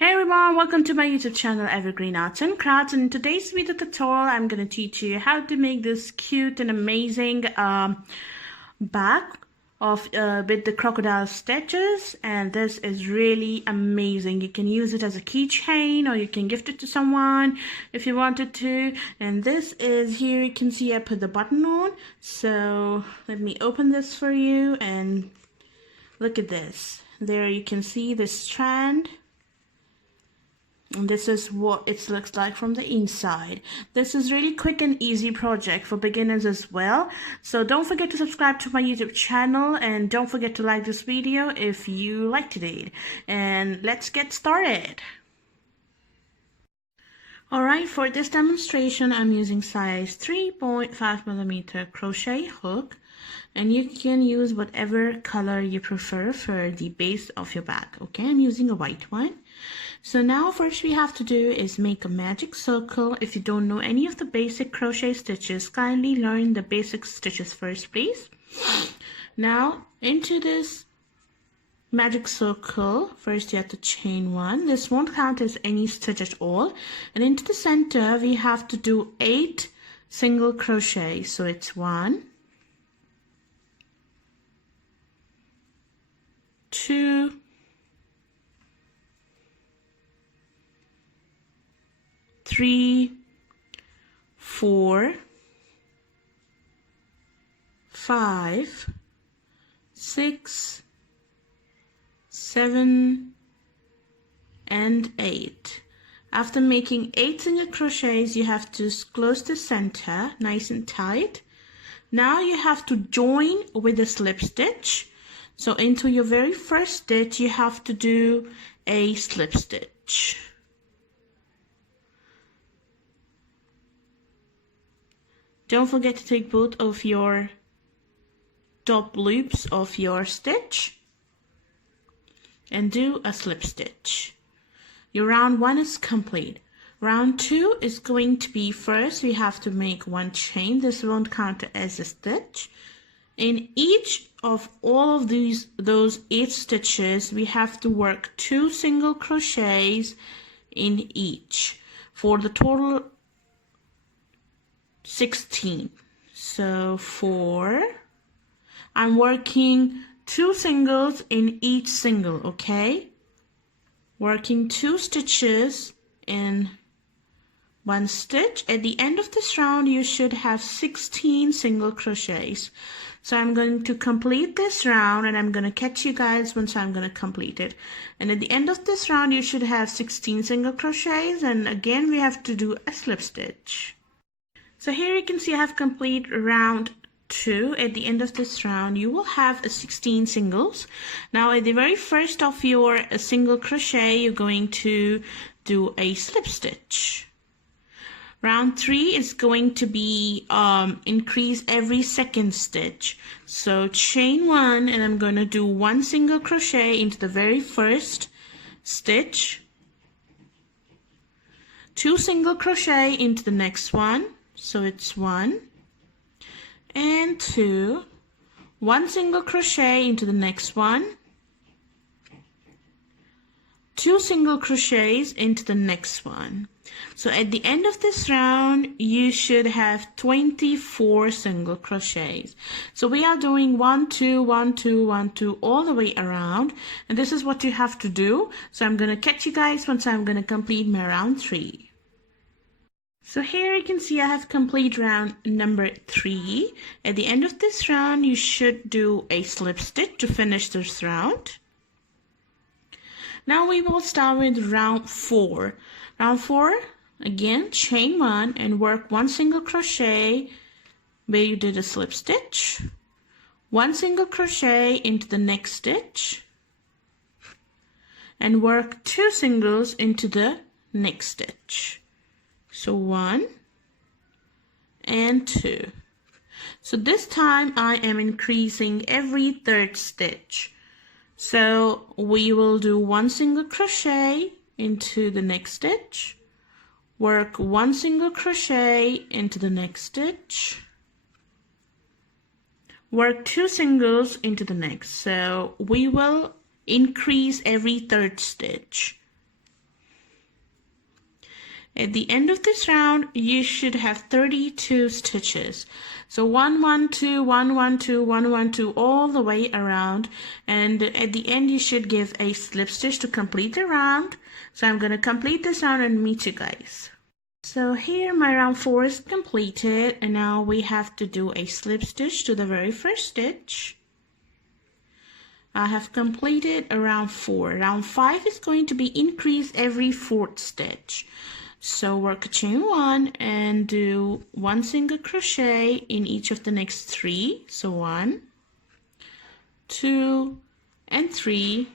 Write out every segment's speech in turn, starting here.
Hey everyone, welcome to my YouTube channel Evergreen Arts and Crafts, and in today's video tutorial I'm going to teach you how to make this cute and amazing bag of with the crocodile stitches. And this is really amazing. You can use it as a keychain or you can gift it to someone if you wanted to. And this is, here you can see I put the button on, so let me open this for you and look at this. There you can see the strand. And this is what it looks like from the inside. This is really quick and easy project for beginners as well. So don't forget to subscribe to my YouTube channel and don't forget to like this video if you liked it. And let's get started. Alright, for this demonstration I'm using size 3.5mm crochet hook, and you can use whatever color you prefer for the base of your bag. Okay, I'm using a white one. So now first we have to do is make a magic circle. If you don't know any of the basic crochet stitches, kindly learn the basic stitches first, please. Now into this magic circle, first you have to chain one. This won't count as any stitch at all. And into the center we have to do 8 single crochet. So it's 1, 2, 3, 4, 5, 6, 7, and 8. After making 8 single crochets, you have to close the center nice and tight. Now you have to join with a slip stitch. So into your very first stitch, you have to do a slip stitch. Don't forget to take both of your top loops of your stitch and do a slip stitch. Your round 1 is complete. Round 2 is going to be, first we have to make 1 chain. This won't count as a stitch. In each of all of those 8 stitches, we have to work 2 single crochets in each for the total 16. So I'm working 2 singles in each single, okay? Working 2 stitches in 1 stitch. At the end of this round you should have 16 single crochets. So I'm going to complete this round and I'm going to catch you guys once I'm going to complete it. And at the end of this round you should have 16 single crochets, and again we have to do a slip stitch. So here you can see I have complete round 2. At the end of this round you will have 16 singles. Now at the very first of your single crochet you're going to do a slip stitch. Round 3 is going to be increase every second stitch. So chain 1 and I'm going to do 1 single crochet into the very first stitch, 2 single crochet into the next one. So it's 1 and 2, 1 single crochet into the next one, 2 single crochets into the next one. So at the end of this round you should have 24 single crochets. So we are doing 1 2 1 2 1 2 all the way around, and this is what you have to do. So I'm going to catch you guys once I'm going to complete my round 3. So here you can see I have complete round number 3. At the end of this round you should do a slip stitch to finish this round. Now we will start with round 4. Round 4, again chain 1 and work 1 single crochet where you did a slip stitch, 1 single crochet into the next stitch, and work 2 singles into the next stitch. So 1 and 2. So this time I am increasing every third stitch. So we will do 1 single crochet into the next stitch, work 1 single crochet into the next stitch, work 2 singles into the next. So we will increase every third stitch. At the end of this round, you should have 32 stitches. So 1 1 2 1 1 2 1 1 2 all the way around, and at the end you should give a slip stitch to complete the round. So I'm going to complete this round and meet you guys. So here my round 4 is completed, and now we have to do a slip stitch to the very first stitch. I have completed a round 4. Round 5 is going to be increased every 4th stitch. So work a chain 1 and do 1 single crochet in each of the next 3. So 1, 2, and 3,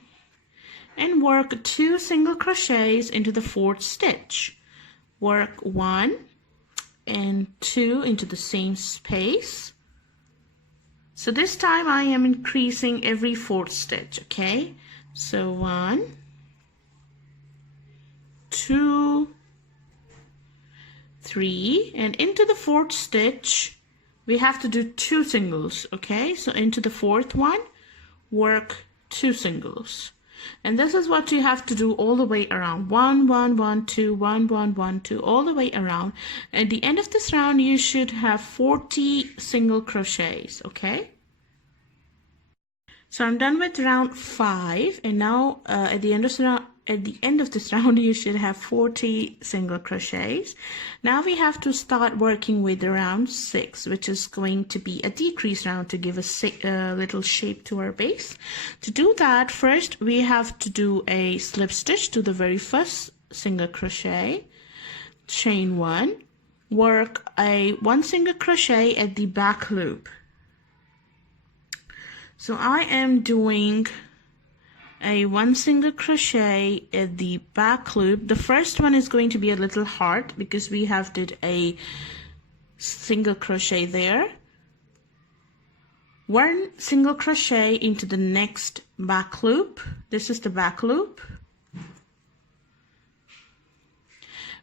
and work 2 single crochets into the 4th stitch. Work 1 and 2 into the same space. So this time I am increasing every 4th stitch, okay? So 1, 2, 3, and into the 4th stitch we have to do 2 singles, okay? So into the 4th one, work 2 singles. And this is what you have to do all the way around. 1 1 1 2 1 1 1 2 all the way around. At the end of this round you should have 40 single crochets, okay? So I'm done with round 5, and now at the end of this round you should have 40 single crochets. Now we have to start working with the round 6, which is going to be a decrease round to give a little shape to our base. To do that, first we have to do a slip stitch to the very first single crochet, chain 1, work a 1 single crochet at the back loop. So I am doing a 1 single crochet at the back loop. The first one is going to be a little hard because we have did a single crochet there. 1 single crochet into the next back loop. This is the back loop.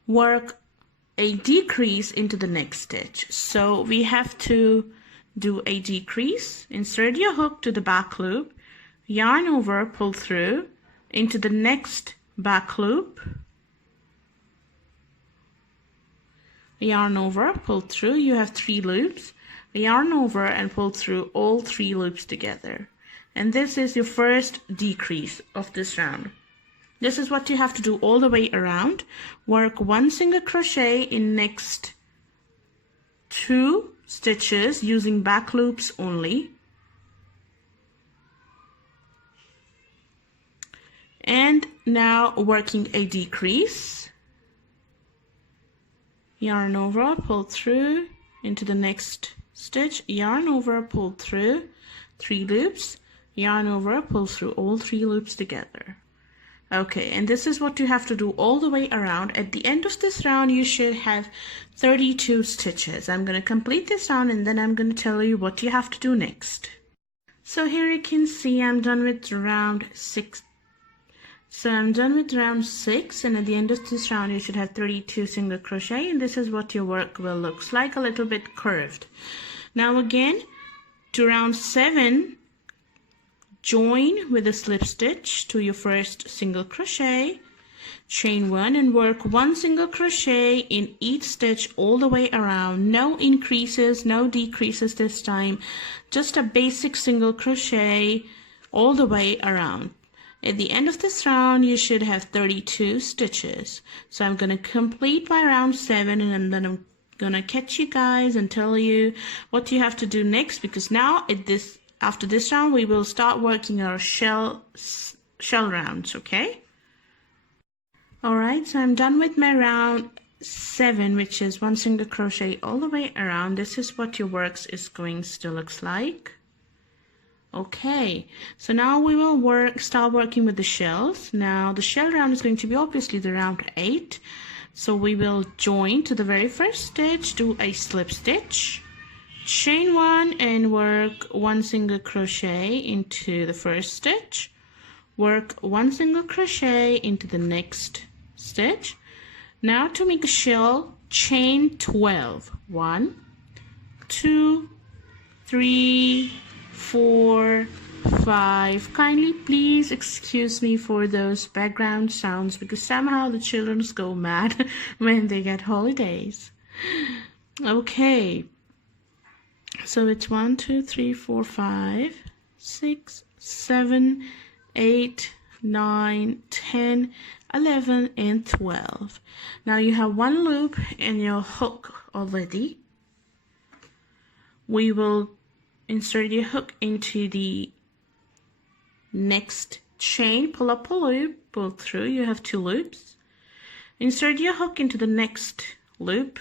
Work a decrease into the next stitch. So we have to do a decrease, insert your hook to the back loop, yarn over, pull through into the next back loop, yarn over, pull through. You have 3 loops, yarn over and pull through all 3 loops together. And this is your first decrease of this round. This is what you have to do all the way around. Work 1 single crochet in next 2 stitches using back loops only, and now working a decrease, yarn over, pull through into the next stitch, yarn over, pull through 3 loops, yarn over, pull through all 3 loops together. Okay, and this is what you have to do all the way around. At the end of this round you should have 32 stitches. I'm going to complete this round and then I'm going to tell you what you have to do next. So here you can see I'm done with round 6. So I'm done with round 6, and at the end of this round you should have 32 single crochet, and this is what your work will look like, a little bit curved. Now again, to round 7, join with a slip stitch to your first single crochet, chain 1 and work 1 single crochet in each stitch all the way around. No increases, no decreases this time, just a basic single crochet all the way around. At the end of this round you should have 32 stitches. So I'm going to complete my round 7, and then I'm going to catch you guys and tell you what you have to do next, because now after this round we will start working our shell rounds, okay? Alright, so I'm done with my round 7, which is 1 single crochet all the way around. This is what your works is going to look like. Okay, so now we will start working with the shells. Now the shell round is going to be obviously the round 8. So we will join to the very first stitch, do a slip stitch, chain 1 and work 1 single crochet into the first stitch, work 1 single crochet into the next stitch. Now to make a shell, chain 12. 1, 2, 3, 4, 5. Kindly please excuse me for those background sounds because somehow the children go mad when they get holidays. Okay, so it's 1, 2, 3, 4, 5, 6, 7, 8, 9, 10, 11, and 12. Now you have one loop in your hook already. We will insert your hook into the next chain, pull up a loop, pull through, you have 2 loops. Insert your hook into the next loop,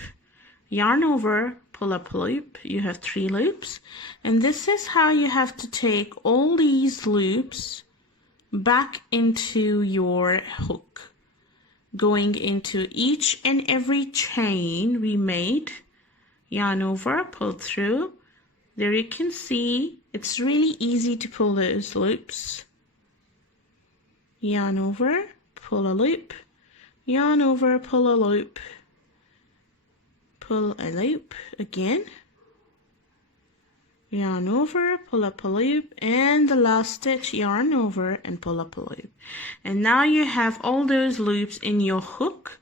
yarn over, pull up a loop, you have 3 loops. And this is how you have to take all these loops back into your hook, going into each and every chain we made, yarn over, pull through. There you can see it's really easy to pull those loops. Yarn over, pull a loop, yarn over, pull a loop, pull a loop again, yarn over, pull up a loop, and the last stitch, yarn over and pull up a loop. And now you have all those loops in your hook.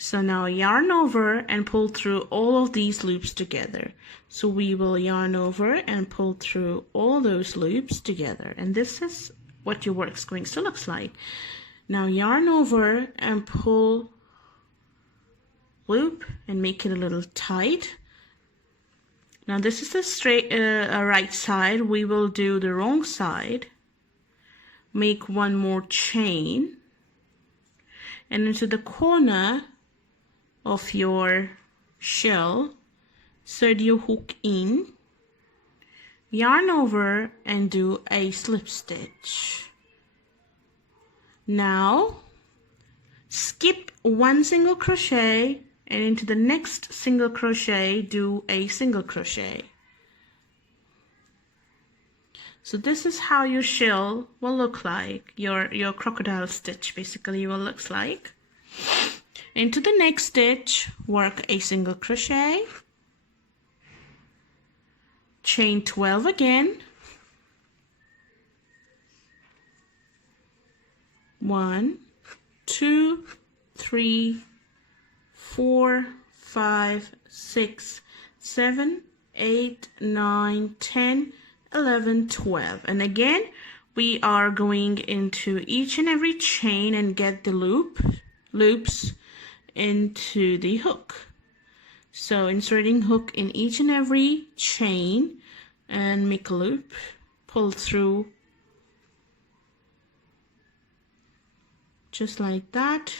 So now yarn over and pull through all of these loops together. So we will yarn over and pull through all those loops together. And this is what your work's going to look like. Now yarn over and pull loop and make it a little tight. Now this is the straight right side. We will do the wrong side. Make one more chain. And into the corner of your shell, insert your hook in, yarn over and do a slip stitch. Now skip 1 single crochet and into the next single crochet do a single crochet. So this is how your shell will look like, your crocodile stitch basically will look like. Into the next stitch, work a single crochet, chain 12 again, 1, 2, 3, 4, 5, 6, 7, 8, 9, 10, 11, 12. And again, we are going into each and every chain and get the loops into the hook. So inserting hook in each and every chain and make a loop, pull through just like that.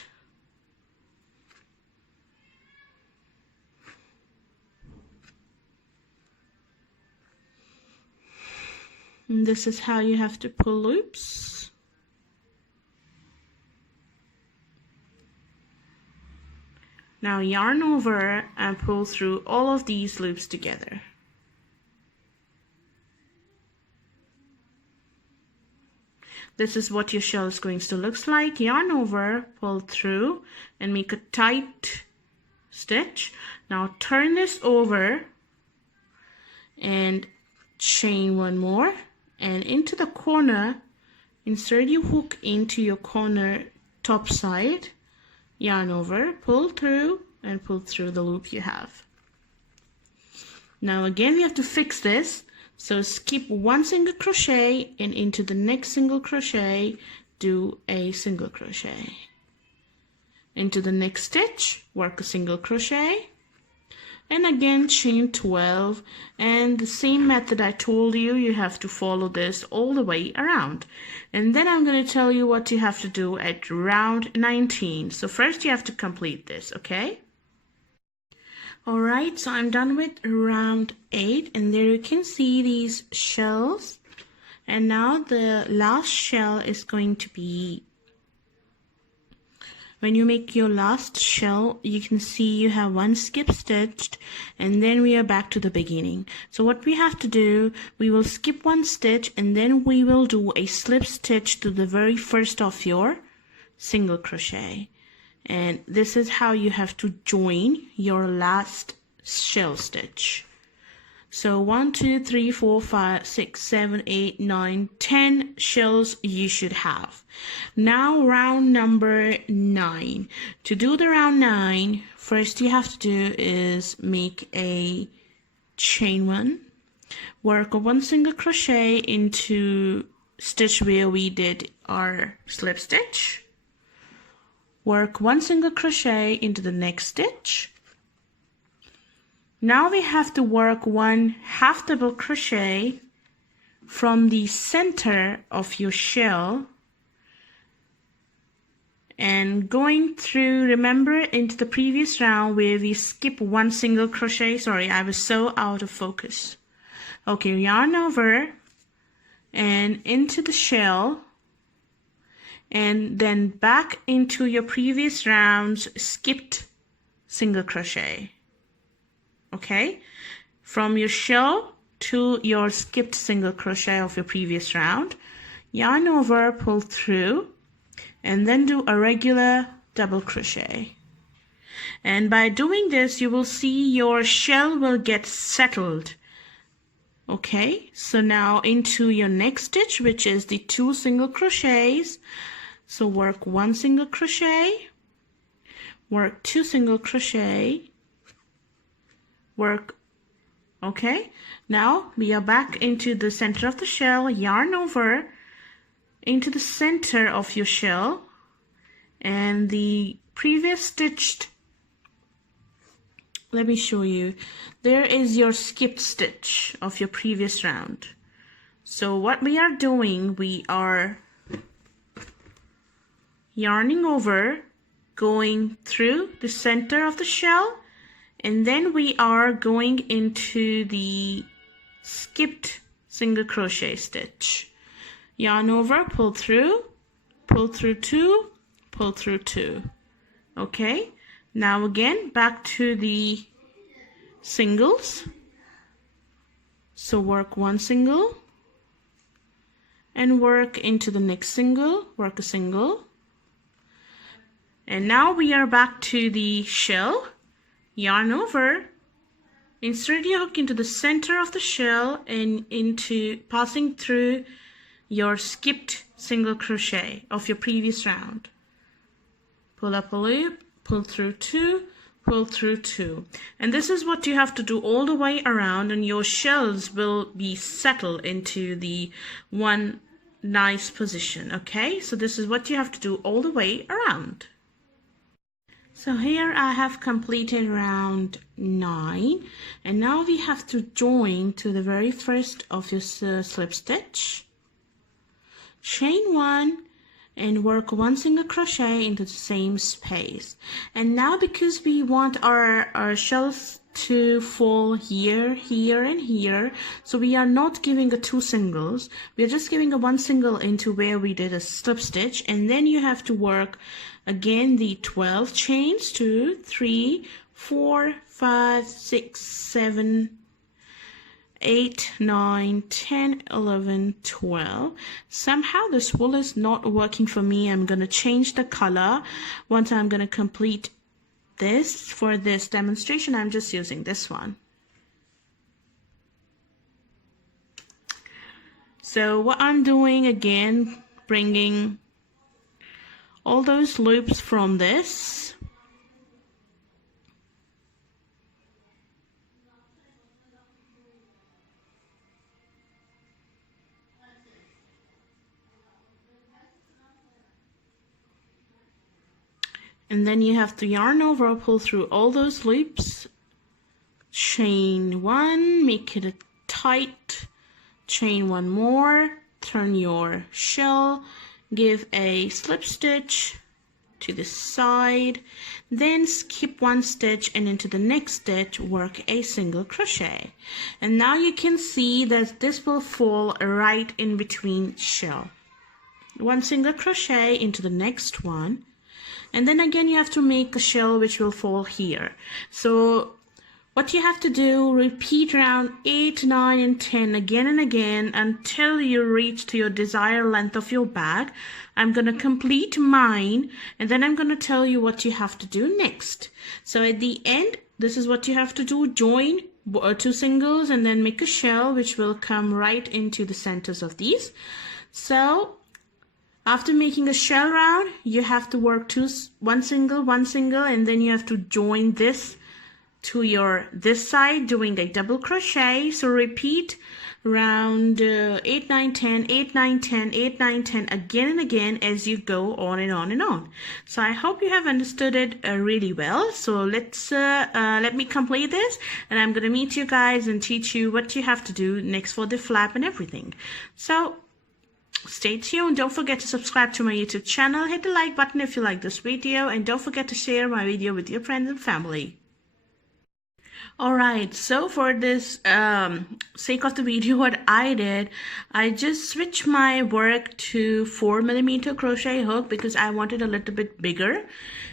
And this is how you have to pull loops. Now yarn over and pull through all of these loops together. This is what your shell is going to look like. Yarn over, pull through and make a tight stitch. Now turn this over and chain one more, and into the corner insert your hook into your corner top side, yarn over, pull through and pull through the loop you have. Now again we have to fix this, so skip 1 single crochet and into the next single crochet do a single crochet. Into the next stitch work a single crochet and again chain 12, and the same method I told you, you have to follow this all the way around. And then I'm going to tell you what you have to do at round 19. So first you have to complete this, okay? Alright, so I'm done with round 8, and there you can see these shells. And now the last shell is going to be, when you make your last shell, you can see you have 1 skip stitched, and then we are back to the beginning. So what we have to do, we will skip 1 stitch and then we will do a slip stitch to the very first of your single crochet. And this is how you have to join your last shell stitch. So 1, 2, 3, 4, 5, 6, 7, 8, 9, 10 shells you should have. Now round number 9. To do the round 9, first you have to do is make a chain 1, work 1 single crochet into stitch where we did our slip stitch, work 1 single crochet into the next stitch. Now we have to work 1 half double crochet from the center of your shell and going through, remember into the previous round where we skip 1 single crochet. Sorry, I was so out of focus. Okay, yarn over and into the shell and then back into your previous round's skipped single crochet. Okay, from your shell to your skipped single crochet of your previous round, yarn over, pull through, and then do a regular double crochet. And by doing this, you will see your shell will get settled. Okay, so now into your next stitch, which is the 2 single crochets. So work 1 single crochet, work 2 single crochet, work. Okay, now we are back into the center of the shell, yarn over into the center of your shell, and the previous stitched, let me show you, there is your skipped stitch of your previous round. So what we are doing, we are yarning over, going through the center of the shell, and then we are going into the skipped single crochet stitch. Yarn over, pull through 2, pull through 2. Okay, now again back to the singles. So work 1 single and work into the next single, work a single. And now we are back to the shell. Yarn over, insert your hook into the center of the shell and into passing through your skipped single crochet of your previous round. Pull up a loop, pull through 2, pull through 2. And this is what you have to do all the way around, and your shells will be settled into the one nice position. Okay, so this is what you have to do all the way around. So here I have completed round 9, and now we have to join to the very first of your slip stitch, chain 1 and work 1 single crochet into the same space. And now because we want our shells to fall here, here and here, so we are not giving a 2 singles, we are just giving a 1 single into where we did a slip stitch, and then you have to work again the 12 chains, 2, 3, 4, 5, 6, 7, 8, 9, 10, 11, 12. Somehow this wool is not working for me. I'm going to change the color. Once I'm going to complete this, for this demonstration, I'm just using this one. So what I'm doing again, bringing all those loops from this, and then you have to yarn over, pull through all those loops, chain 1, make it a tight, chain 1 more, turn your shell, give a slip stitch to the side, then skip 1 stitch and into the next stitch work a single crochet. And now you can see that this will fall right in between shell. 1 single crochet into the next one, and then again you have to make a shell which will fall here. So what you have to do, repeat round 8, 9 and 10 again and again until you reach to your desired length of your bag. I'm going to complete mine, and then I'm going to tell you what you have to do next. So at the end, this is what you have to do. Join two singles and then make a shell which will come right into the centers of these. So after making a shell round, you have to work one single, and then you have to join this to this side doing a double crochet. So repeat round 8, 9, 10, 8, 9, 10, 8, 9, 10 again and again as you go on and on and on. So I hope you have understood it really well. So let me complete this, and I'm going to meet you guys and teach you what you have to do next for the flap and everything. So stay tuned. Don't forget to subscribe to my YouTube channel. Hit the like button if you like this video, and don't forget to share my video with your friends and family. Alright, so for this sake of the video, what I did, I just switched my work to 4mm crochet hook because I wanted a little bit bigger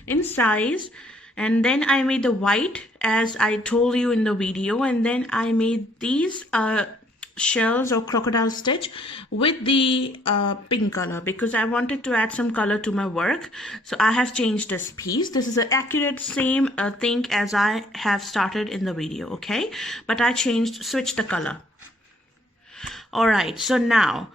in size. And then I made the white as I told you in the video, and then I made these shells or crocodile stitch with the pink color because I wanted to add some color to my work. So I have changed this piece. This is an accurate same thing as I have started in the video, okay, but I switched the color. All right, so now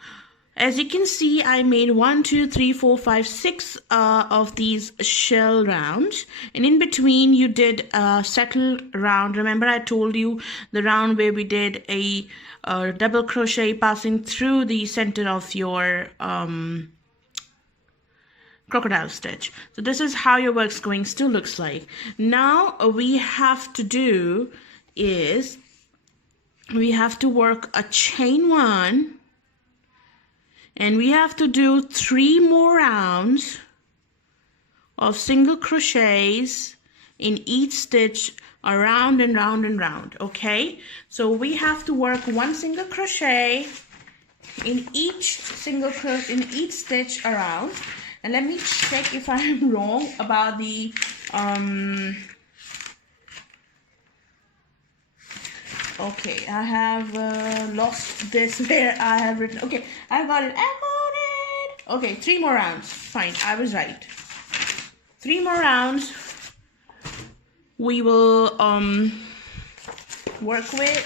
as you can see, I made 1, 2, 3, 4, 5, 6 of these shell rounds, and in between you did a settled round. Remember I told you the round where we did a double crochet passing through the center of your crocodile stitch. So this is how your work's going to looks like. Now we have to do is we have to work a chain 1, and we have to do 3 more rounds of single crochets in each stitch around and round and round. Okay, so we have to work 1 single crochet in each stitch around. And let me check if I am wrong about the okay, I have lost this where I have written. Okay, I got it. Okay, 3 more rounds. Fine, I was right. 3 more rounds we will work with.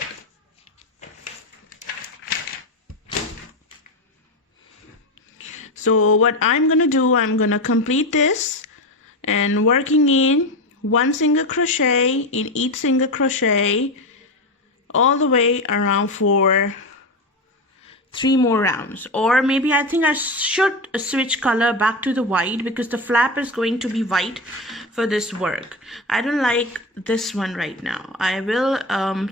So what I'm gonna do, I'm gonna complete this and working in 1 single crochet in each single crochet all the way around for 3 more rounds. Or maybe I think I should switch color back to the white because the flap is going to be white for this work. I don't like this one right now. I will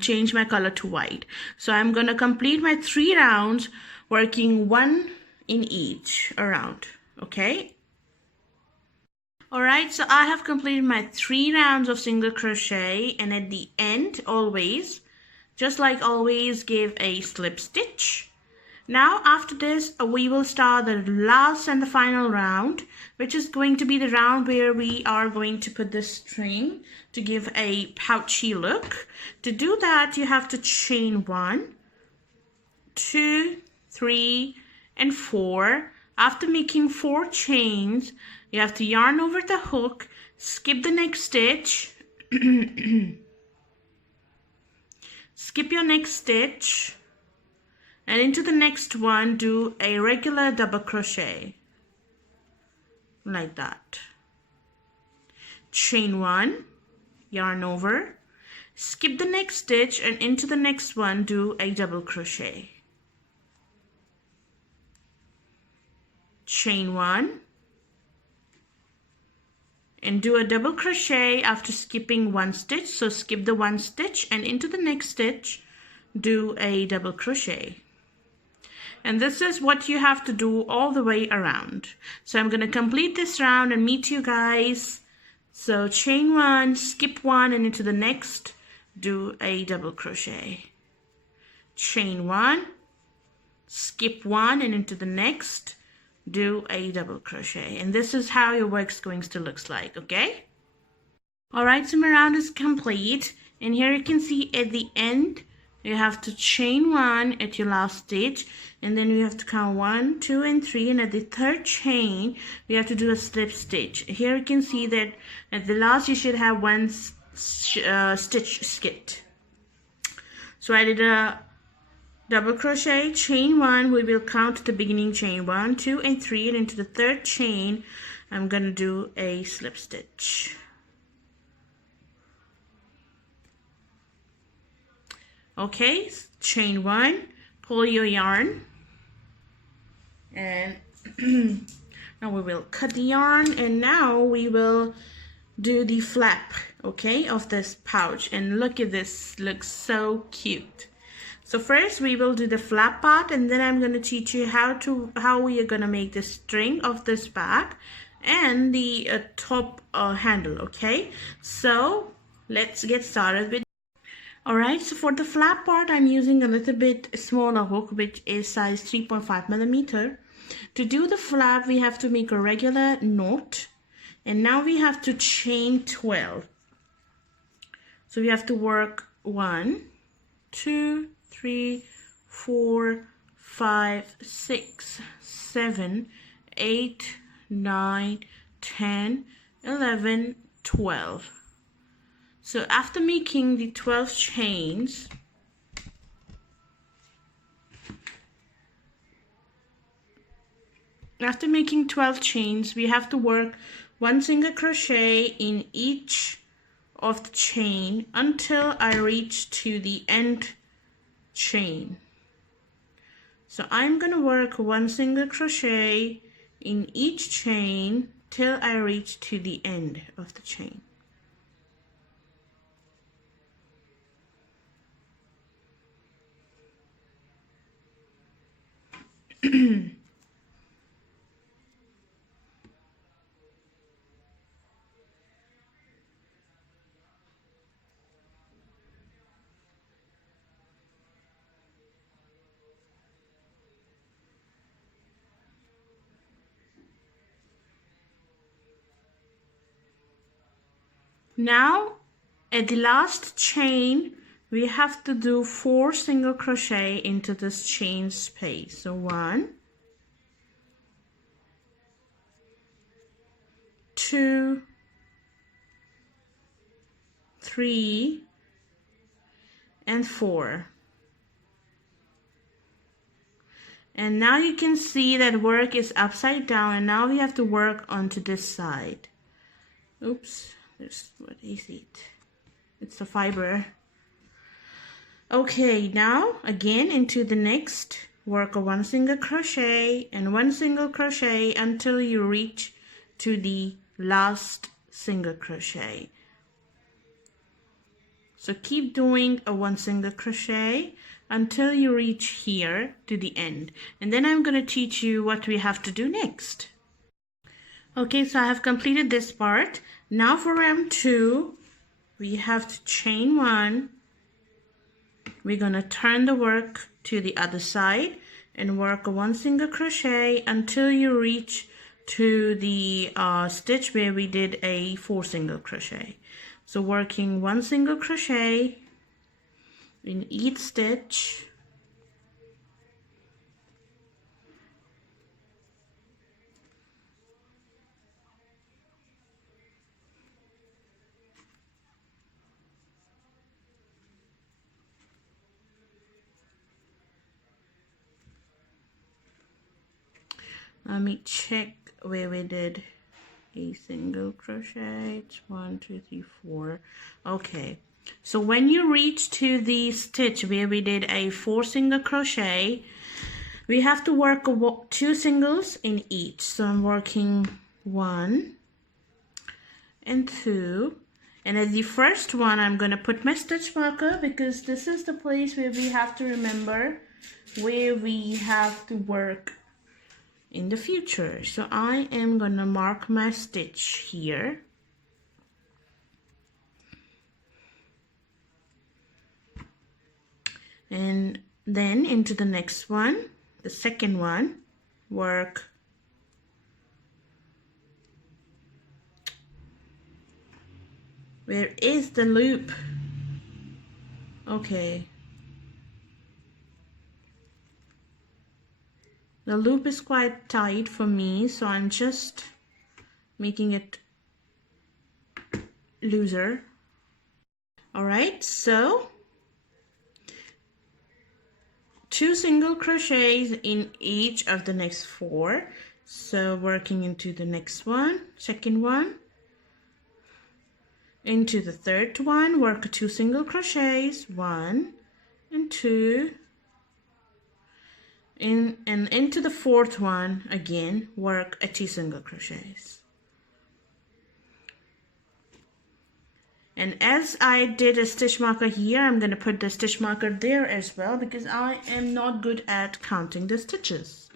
change my color to white. So I'm gonna complete my 3 rounds working 1 in each around. Okay. Alright, so I have completed my 3 rounds of single crochet, and at the end always, just like always, give a slip stitch. Now after this we will start the last and the final round, which is going to be the round where we are going to put the string to give a pouchy look. To do that you have to chain 1, 2, 3 and 4. After making 4 chains you have to yarn over the hook, skip the next stitch, skip your next stitch, and into the next one do a regular double crochet like that. Chain 1, yarn over, skip the next stitch, and into the next one do a double crochet. Chain 1 and do a double crochet after skipping 1 stitch. So skip the 1 stitch and into the next stitch do a double crochet. And this is what you have to do all the way around. So I'm going to complete this round and meet you guys. So chain 1, skip 1, and into the next do a double crochet. Chain 1, skip 1, and into the next do a double crochet. And this is how your work's going to look like. Okay. Alright, so my round is complete, and here you can see at the end you have to chain 1 at your last stitch, and then you have to count 1, 2 and 3, and at the 3rd chain you have to do a slip stitch. Here you can see that at the last you should have 1 stitch skipped. So I did a double crochet, chain 1, we will count the beginning chain 1, 2 and 3, and into the third chain I'm gonna do a slip stitch. Okay, chain 1, pull your yarn, and now we will cut the yarn, and now we will do the flap, okay, of this pouch. And look at this, looks so cute. So first we will do the flap part, and then I'm going to teach you how we are going to make the string of this bag and the top handle. Okay, so let's get started with. Alright, so for the flap part I'm using a little bit smaller hook, which is size 3.5 millimeter. To do the flap we have to make a regular knot, and now we have to chain 12. So we have to work 1, 2, 3, 4, 5, 6, 7, 8, 9, 10, 11, 12. So after making the 12 chains, we have to work 1 single crochet in each of the chain until I reach to the end chain. So I'm gonna work 1 single crochet in each chain till I reach to the end of the chain. Now at the last chain we have to do 4 single crochet into this chain space. So 1, 2, 3 and 4. And now you can see that work is upside down, and now we have to work onto this side. Oops, what is it? It's the fiber. Okay, now again into the next, work a 1 single crochet and 1 single crochet until you reach to the last single crochet. So keep doing a 1 single crochet until you reach here to the end, and then I'm going to teach you what we have to do next. Okay, so I have completed this part. Now for round 2 we have to chain 1. We're going to turn the work to the other side and work a 1 single crochet until you reach to the stitch where we did a 4 single crochet. So working 1 single crochet in each stitch, let me check where we did a single crochet. It's 1, 2, 3, 4. Okay, so when you reach to the stitch where we did a 4 single crochet, we have to work 2 singles in each. So I'm working 1 and 2, and as the first one I'm going to put my stitch marker, because this is the place where we have to remember where we have to work in the future. So I am gonna mark my stitch here, and then into the next one, the second one, work where is the loop? Okay, the loop is quite tight for me, so I'm just making it looser. Alright, so 2 single crochets in each of the next 4. So working into the next one, second one, into the third one, work 2 single crochets, 1 and 2, and into the fourth one again, work 2 single crochets. And as I did a stitch marker here, I'm going to put the stitch marker there as well, because I am not good at counting the stitches.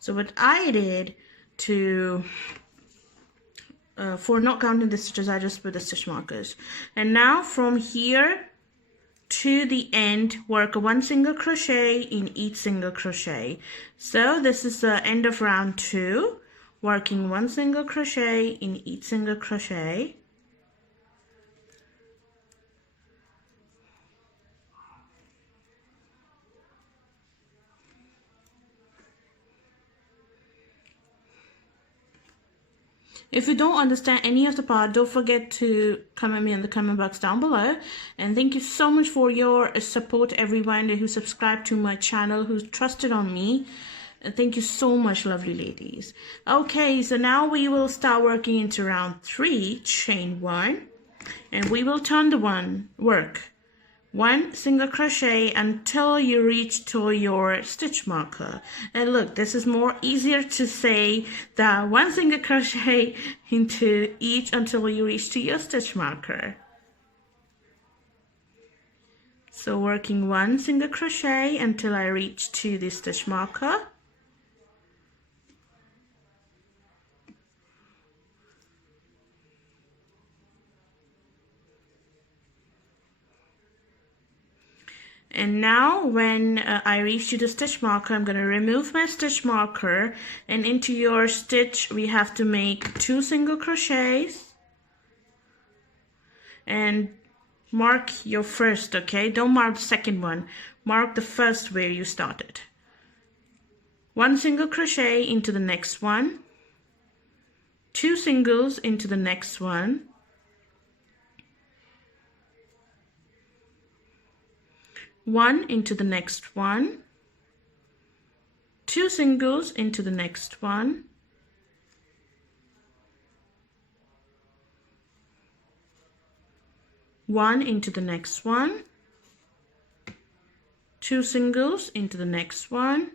So what I did to for not counting the stitches, I just put the stitch markers. And now from here to the end, work 1 single crochet in each single crochet. So this is the end of round 2, working 1 single crochet in each single crochet. If you don't understand any of the part, don't forget to comment me in the comment box down below. And thank you so much for your support, everyone who subscribed to my channel, who trusted on me. Thank you so much, lovely ladies. Okay, so now we will start working into round 3, chain 1, and we will turn the work 1 single crochet until you reach to your stitch marker. And look, this is more easier to say that 1 single crochet into each until you reach to your stitch marker. So working 1 single crochet until I reach to the stitch marker. And now when I reach to the stitch marker, I'm going to remove my stitch marker, and into your stitch we have to make 2 single crochets and mark your first, okay? Don't mark the second one, mark the first where you started. 1 single crochet into the next one, 2 singles into the next one, 1 into the next one, 2 singles into the next one, 1 into the next one, 2 singles into the next one,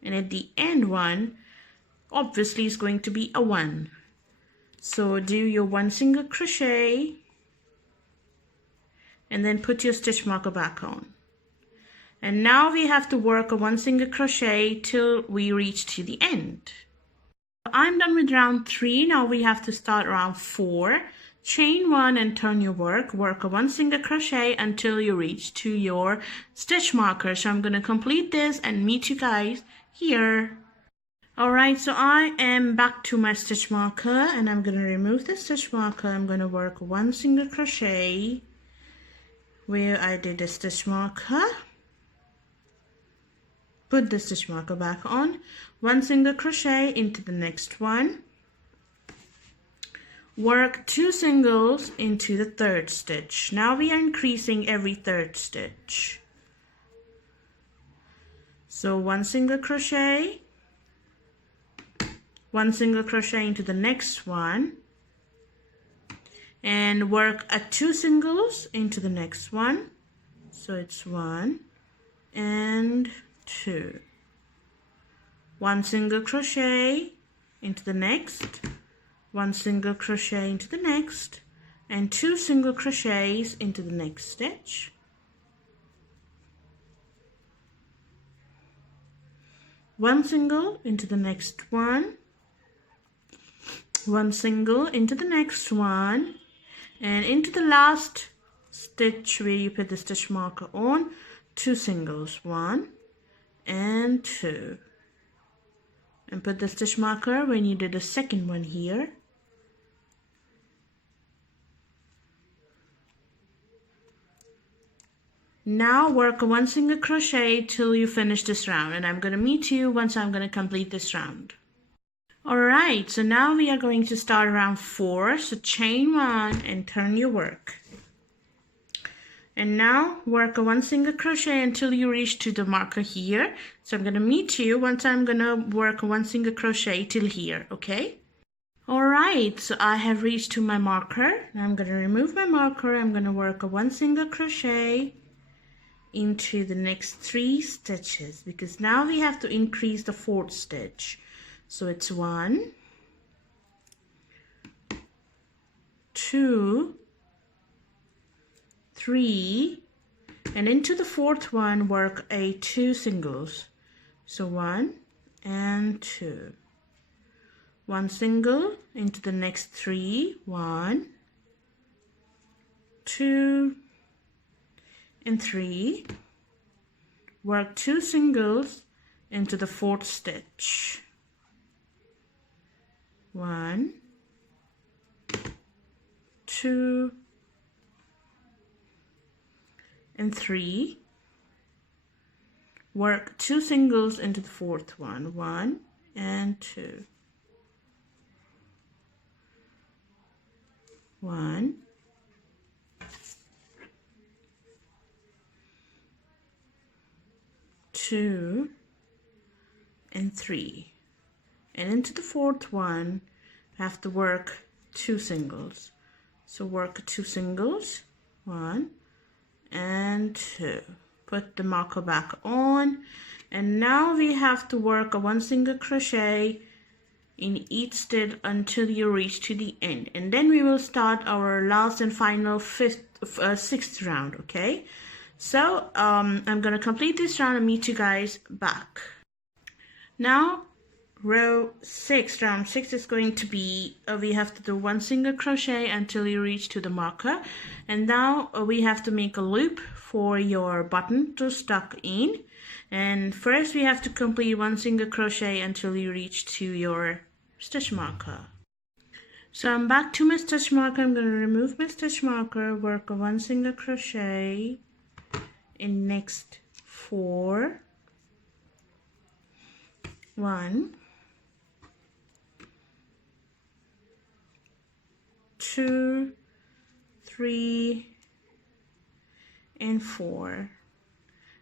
and at the end one obviously is going to be a 1. So do your 1 single crochet and then put your stitch marker back on. And now we have to work a 1 single crochet till we reach to the end. I'm done with round 3. Now we have to start round 4. Chain 1 and turn your work a 1 single crochet until you reach to your stitch marker. So I'm going to complete this and meet you guys here. Alright, so I am back to my stitch marker, and I'm going to remove the stitch marker. I'm going to work 1 single crochet where I did a stitch marker, put the stitch marker back on, 1 single crochet into the next one, work 2 singles into the third stitch. Now we are increasing every third stitch. So 1 single crochet, 1 single crochet into the next one, and work 2 singles into the next one. So it's 1 and 2, 1 single crochet into the next, 1 single crochet into the next, and 2 single crochets into the next stitch, 1 single into the next one, 1 single into the next one, and into the last stitch where you put the stitch marker on, 2 singles, 1 and 2, and put the stitch marker when you did the second one here. Now work a 1 single crochet till you finish this round, and I'm going to meet you once I'm going to complete this round. Alright, so now we are going to start round 4. So chain 1 and turn your work. And now work a 1 single crochet until you reach to the marker here. So I'm going to meet you once I'm going to work 1 single crochet till here, okay? Alright, so I have reached to my marker. Now I'm going to remove my marker. I'm going to work a 1 single crochet into the next 3 stitches, because now we have to increase the 4th stitch. So it's 1, 2, 3, and into the 4th one work a 2 singles. So 1 and 2. 1 single into the next 3, 1, 2, and 3. Work 2 singles into the 4th stitch. 1, 2, and 3. Work 2 singles into the 4th one. 1 and 2. 1, 2, and 3. And into the 4th one, have to work 2 singles. So work 2 singles, 1 and 2. Put the marker back on, and now we have to work a 1 single crochet in each stitch until you reach to the end, and then we will start our last and final 6th round, okay? So I'm gonna complete this round and meet you guys back. Now row 6, round 6 is going to be we have to do 1 single crochet until you reach to the marker, and now we have to make a loop for your button to stuck in. And first we have to complete 1 single crochet until you reach to your stitch marker. So I'm back to my stitch marker. I'm going to remove my stitch marker, work a 1 single crochet in next 4, 1, 2, 3, and 4,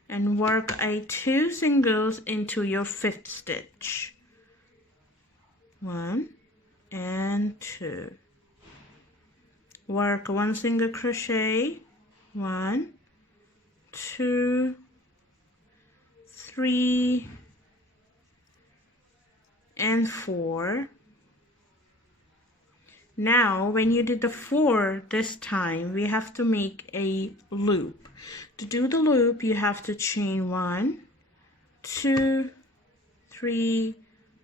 and work a 2 singles into your 5th stitch. 1 and 2. Work 1 single crochet, 1, 2, 3, and 4. Now when you did the 4 this time, we have to make a loop. To do the loop, you have to chain 1, 2, 3,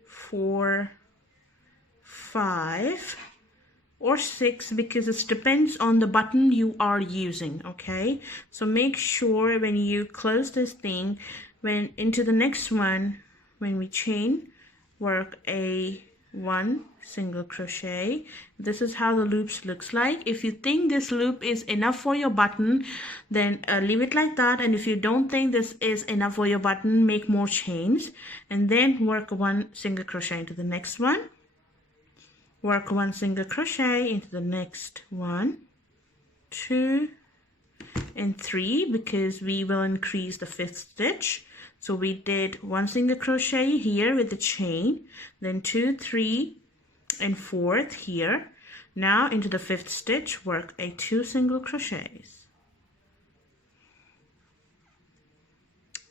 4, 5 or 6, because it depends on the button you are using, okay? So make sure when you close this thing, when into the next one, when we chain, work a 1 single crochet. This is how the loops looks like. If you think this loop is enough for your button, then leave it like that, and if you don't think this is enough for your button, make more chains, and then work 1 single crochet into the next one. Work 1 single crochet into the next 1, 2, and 3, because we will increase the 5th stitch. So we did 1 single crochet here with the chain, then 2, 3, and 4th here. Now into the 5th stitch, work a 2 single crochets.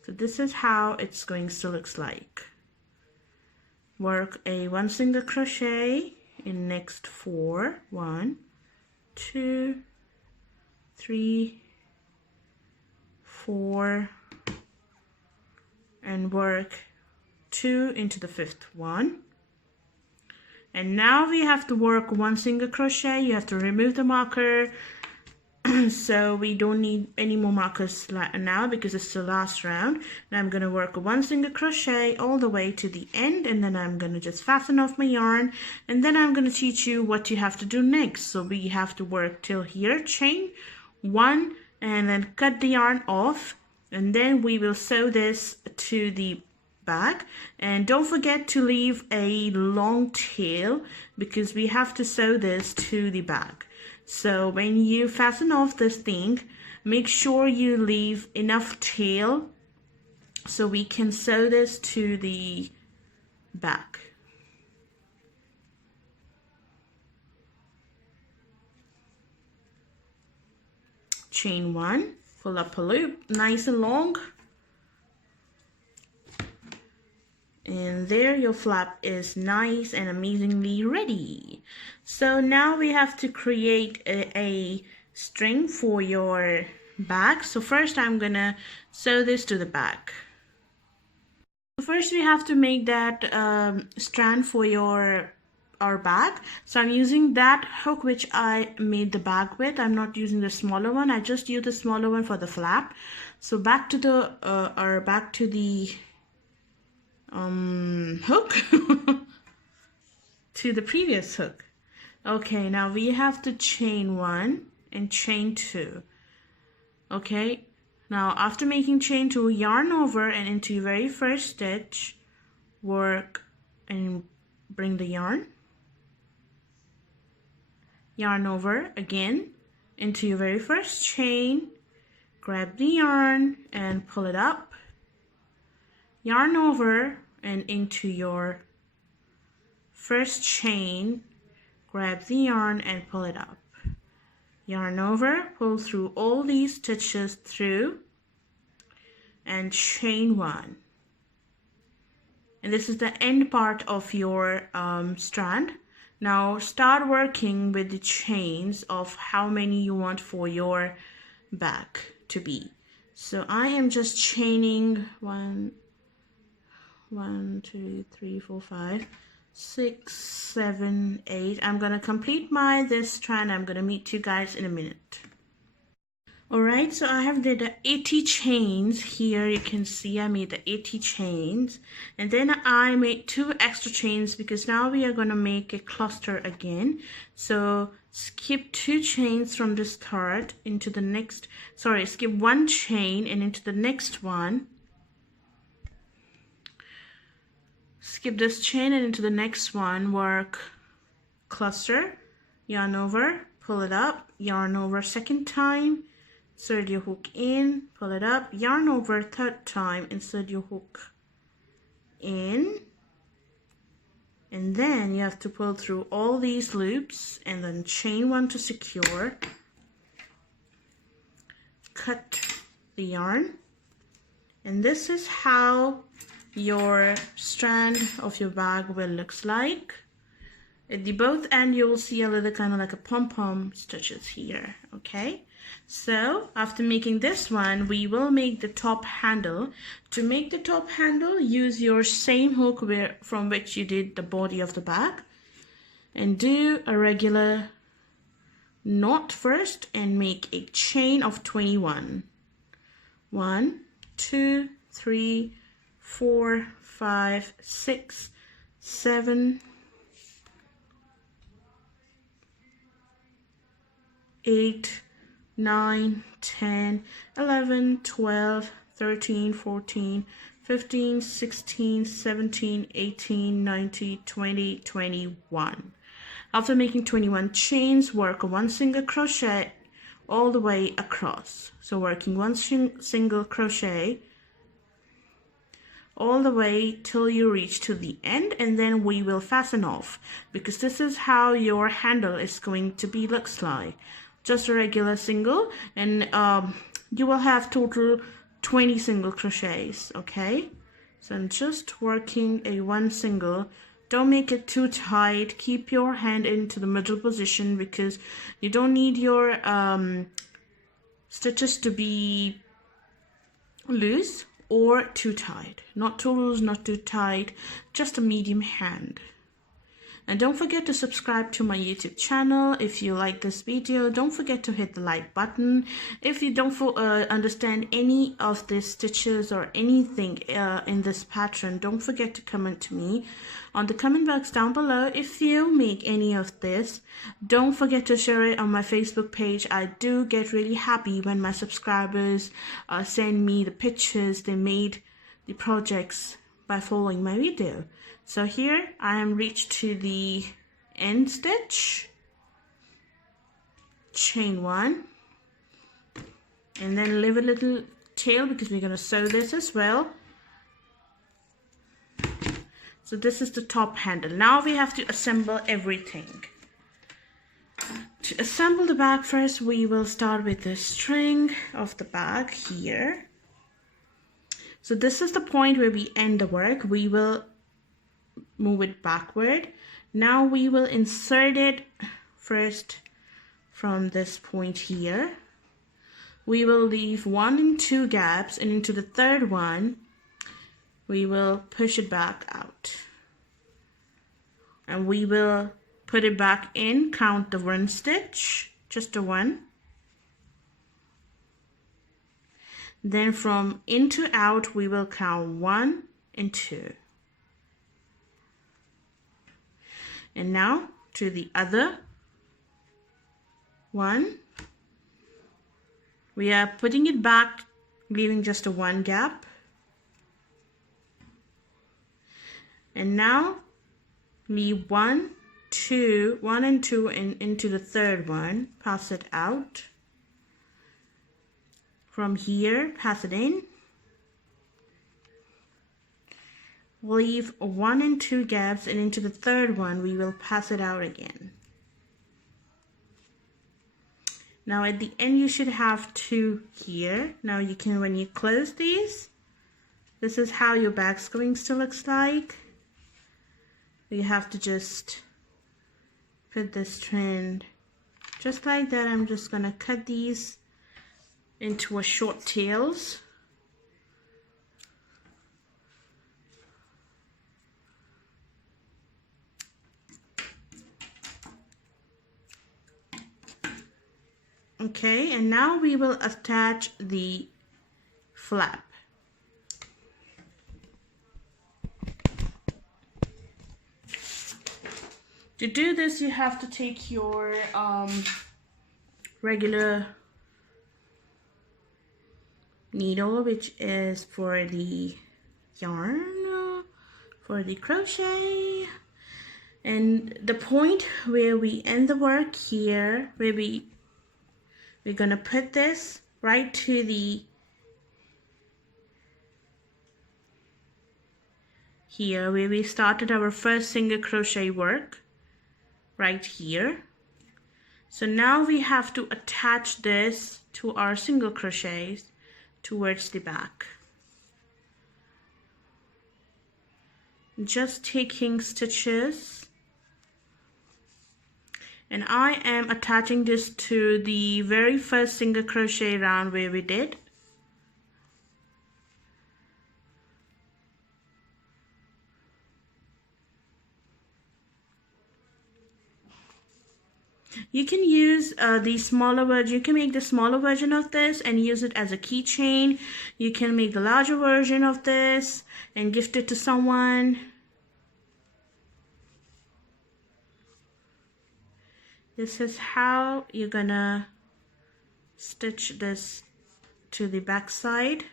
So this is how it's going to look like. Work a 1 single crochet in next 4, 1, 2, 3, 4, and work 2 into the 5th one. And now we have to work 1 single crochet. You have to remove the marker so we don't need any more markers now, because it's the last round. Now I'm going to work 1 single crochet all the way to the end, and then I'm going to just fasten off my yarn, and then I'm going to teach you what you have to do next. So we have to work till here, chain 1, and then cut the yarn off, and then we will sew this to the back. And don't forget to leave a long tail, because we have to sew this to the back. So when you fasten off this thing, make sure you leave enough tail so we can sew this to the back. Chain 1, pull up a loop nice and long, and there your flap is nice and amazingly ready. So now we have to create a string for your bag. So first I'm gonna sew this to the back. First we have to make that strand for our bag. So I'm using that hook which I made the bag with. I'm not using the smaller one. I just use the smaller one for the flap. So back to the hook to the previous hook. Okay, now we have to chain 1 and chain 2. Okay, now after making chain 2, yarn over and into your very first stitch, work and bring the yarn over again into your very first chain, grab the yarn and pull it up, yarn over and into your first chain, grab the yarn and pull it up, yarn over, pull through all these stitches through and chain 1. And this is the end part of your strand. Now start working with the chains of how many you want for your bag to be. So I am just chaining 1, 2, 3, 4, 5, 6, 7, 8. I'm gonna complete this strand. I'm gonna meet you guys in a minute. Alright, so I have did 80 chains. Here you can see I made the 80 chains, and then I made 2 extra chains because now we are going to make a cluster again. So skip 2 chains from the start into the next, skip 1 chain and into the next one. Skip this chain and into the next one, work cluster, yarn over, pull it up, yarn over second time, insert your hook in, pull it up, yarn over third time, insert your hook in, and then you have to pull through all these loops and then chain 1 to secure, cut the yarn, and this is how your strand of your bag will looks like. At the both end you will see a little kind of like a pom-pom stitches here. Okay, so after making this one, we will make the top handle. To make the top handle, use your same hook from which you did the body of the bag, and do a regular knot first and make a chain of 21. 1, 2, 3, 4, 5, 6, 7, 8, 9, 10, 11, 12, 13, 14, 15, 16, 17, 18, 19, 20, 21. After making 21 chains, work 1 single crochet all the way across. So working 1 single crochet all the way till you reach to the end, and then we will fasten off, because this is how your handle is going to be looks like. Just a regular single, and you will have total 20 single crochets. Okay, so I'm just working a 1 single. Don't make it too tight. Keep your hand into the middle position, because you don't need your stitches to be loose or too tight. Not too loose, not too tight, just a medium hand. And don't forget to subscribe to my YouTube channel. If you like this video, don't forget to hit the like button. If you don't understand any of the stitches or anything in this pattern, don't forget to comment to me on the comment box down below. If you make any of this, don't forget to share it on my Facebook page. I do get really happy when my subscribers send me the pictures they made the projects by following my video. So here I am reached to the end stitch, chain 1, and then leave a little tail because we're going to sew this as well. So this is the top handle. Now we have to assemble everything. To assemble the bag first, we will start with the string of the bag here. So this is the point where we end the work. We will move it backward. Now we will insert it first from this point here. We will leave 1 and 2 gaps, and into the third one we will push it back out, and we will put it back in, count the 1 stitch, just a 1. Then from in to out we will count 1 and 2. And now to the other one, we are putting it back, leaving just a 1 gap. And now leave 1, 2, 1 and 2 and into the third one, pass it out. From here, pass it in. Leave 1 and 2 gaps, and into the third one we will pass it out again. Now at the end you should have 2 here. Now you can, when you close these, this is how your bag's going to look like. You have to just put this trend just like that. I'm just gonna cut these into a short tails. Okay, and now we will attach the flap. To do this, you have to take your regular needle, which is for the yarn, for the crochet, and the point where we end the work here, where we're gonna put this right to the here where we started our first single crochet work, right here. So now we have to attach this to our single crochets towards the back. Just taking stitches, and I am attaching this to the very first single crochet round where we did. You can use the smaller version. You can make the smaller version of this and use it as a keychain. You can make the larger version of this and gift it to someone. This is how you're gonna stitch this to the back side.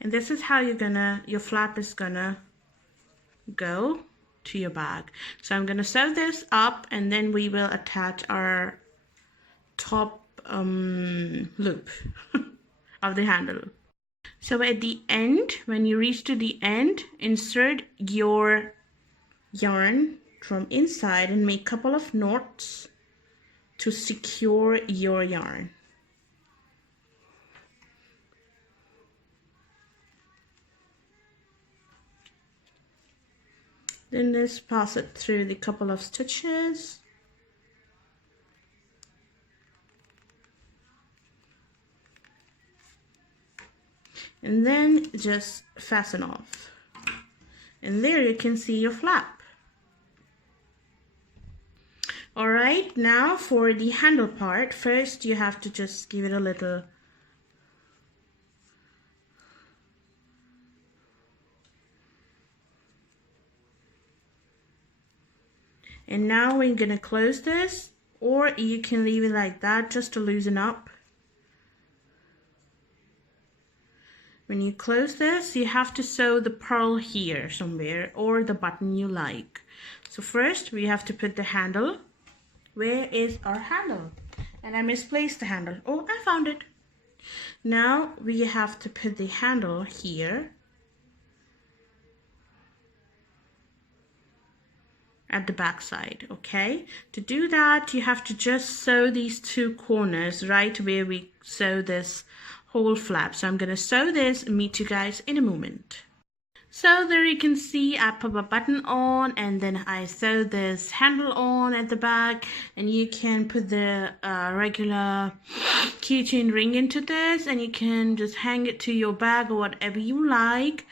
And this is how your flap is gonna go to your bag. So I'm gonna sew this up, and then we will attach our top loop of the handle. So at the end, when you reach to the end, insert your yarn from inside and make a couple of knots to secure your yarn. Then just pass it through the couple of stitches. And then just fasten off. And there you can see your flap. Alright, now for the handle part, first you have to just give it a little And now we're gonna close this, or you can leave it like that just to loosen up. When you close this, you have to sew the pearl here somewhere, or the button you like. So first we have to put the handle. Where is our handle? And I misplaced the handle. Oh, I found it. Now we have to put the handle here at the back side. Okay, to do that you have to just sew these two corners right where we sew this whole flap. So I'm going to sew this and meet you guys in a moment. So there you can see I put a button on, and then I sew this handle on at the back, and you can put the regular keychain ring into this, and you can just hang it to your bag or whatever you like,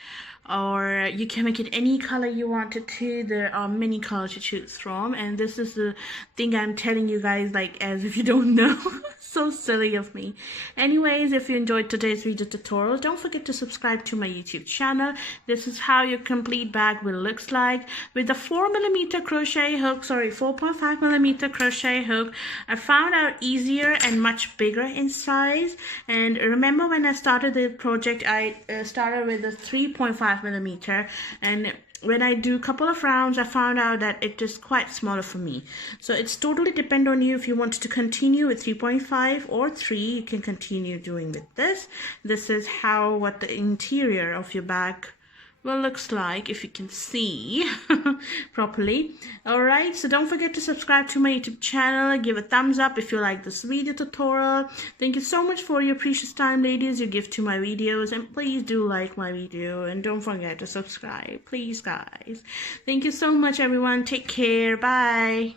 or you can make it any color you want it to. There are many colors to choose from, and this is the thing I'm telling you guys like as if you don't know. So silly of me. Anyways, if you enjoyed today's video tutorial, don't forget to subscribe to my YouTube channel. This is how your complete bag will look like with the 4mm crochet hook, 4.5mm crochet hook. I found out easier and much bigger in size. And remember, when I started the project, I started with a 3.5mm, and when I do a couple of rounds, I found out that it is quite smaller for me. So it's totally depend on you. If you wanted to continue with 3.5 or 3, you can continue doing with this. This is what the interior of your bag well looks like, if you can see properly. Alright, so don't forget to subscribe to my YouTube channel. Give a thumbs up if you like this video tutorial. Thank you so much for your precious time, ladies, you give to my videos, and please do like my video and don't forget to subscribe, please guys. Thank you so much, everyone. Take care. Bye.